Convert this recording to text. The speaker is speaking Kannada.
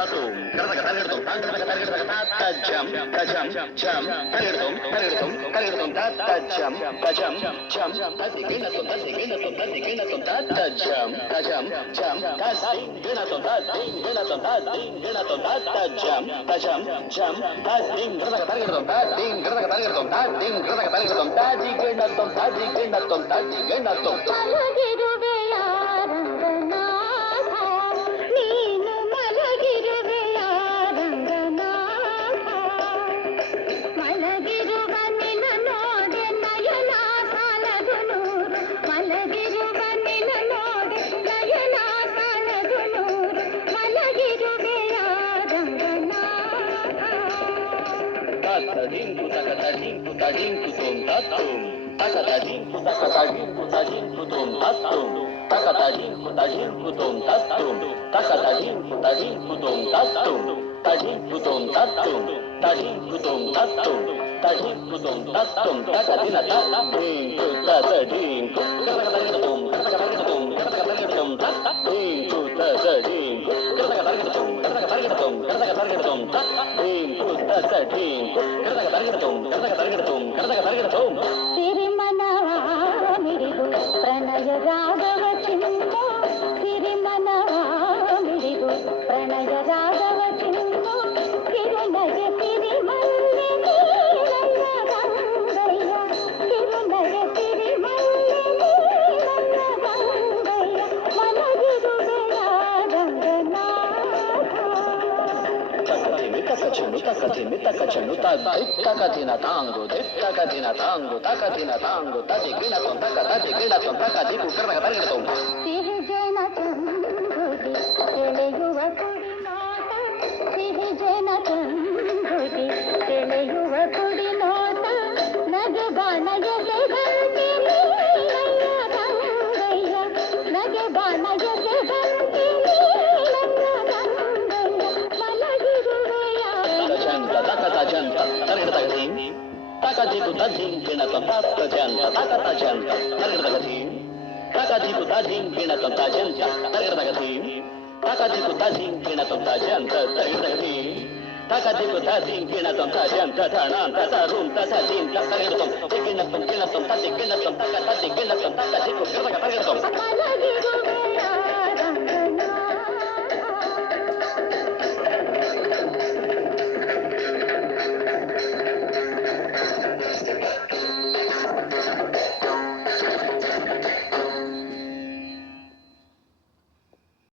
tatum, karga targetum, karga targetum, tajam, tajam, jam, targetum, targetum, targetum, tajam, tajam, jam, tadiginatum, tadiginatum, tadiginatum, tajam, tajam, jam, tadiginatum, tadiginatum, tadiginatum, tajam, tajam, jam, tadim, karga targetum, tadim, karga targetum, tadim, karga targetum, tadiginatum, tadiginatum, tadiginatum. Takatadinku, takatadinku, tadinku, tum, tatum. Takatadinku, takatadinku, tadinku, tum, tatum. Takatadinku, tadinku, tum, tatum. Takatadinku, tadinku, tum, tatum. Tadinku, tum, tatum. Tadinku, tum, tatum. Tadinku, tum, tatum. Takadina, tadinku, tatadinku. Katakatadinku, katakatadinku, katakatadinku, tatadinku, tatadinku. Katakatadinku, katakatadinku, katakatadinku, tatadinku, tatadinku. Katakatadinku, katakatadinku, katakatadinku. ಸಿರಿಮನಮಿಡಿದು ಪ್ರಣಯ ರಾಗವ ಚಿನ್ನ ಸಿರಿಮನಮಿಡಿದು ಪ್ರಣಯ ರಾಗವ ಚಿನ್ನ ಕಿರುನಗೆ ಸಿರಿಮಲ್ಲೆ ನೀರನ್ನ ಗಂಗಯ್ಯ ಕಿರುನಗೆ ಸಿರಿಮಲ್ಲೆ ನೀರನ್ನ Gangaiah ಮಲಗಿರುವೆಯ Ranganatha Takatimi takachanu takatina tango takatina tango takatina tango tadigina ton tadigina ton takadiku karnaga targetum. ಸಿಹಿ ಜನ ಚಂಗುದಿ ಎಳೆಯುವ ಕುಡಿನೋಟ ಸಿಹಿ ಜನ ಚಂಗುದಿ ಎಳೆಯುವ ಕುಡಿನೋಟ ನಗೆ ಬಾಣ ಎಸೆದಂತೆ ನೀಲಯ್ಯ ಗಂಗಯ್ಯ ನಗೆ ಬಾಣ ಎಸೆದಂತೆ Neelaiah Gangaiah ಮಲಗಿರುವೆಯ Takata targetagatim. Takadiku tadingina ton takajanta takatajanta targetagatim. Takadiku tadingina ton tajanta targetagatim. Takadiku tadingina ton tajanta targetagatim. Takadiku tadingina ton tajanta tananta tarum tatadim targetum. Tigina ton tadigina ton takatadigina ton takadiku targetum. ಮಲಗಿರುವೆಯ Ranganatha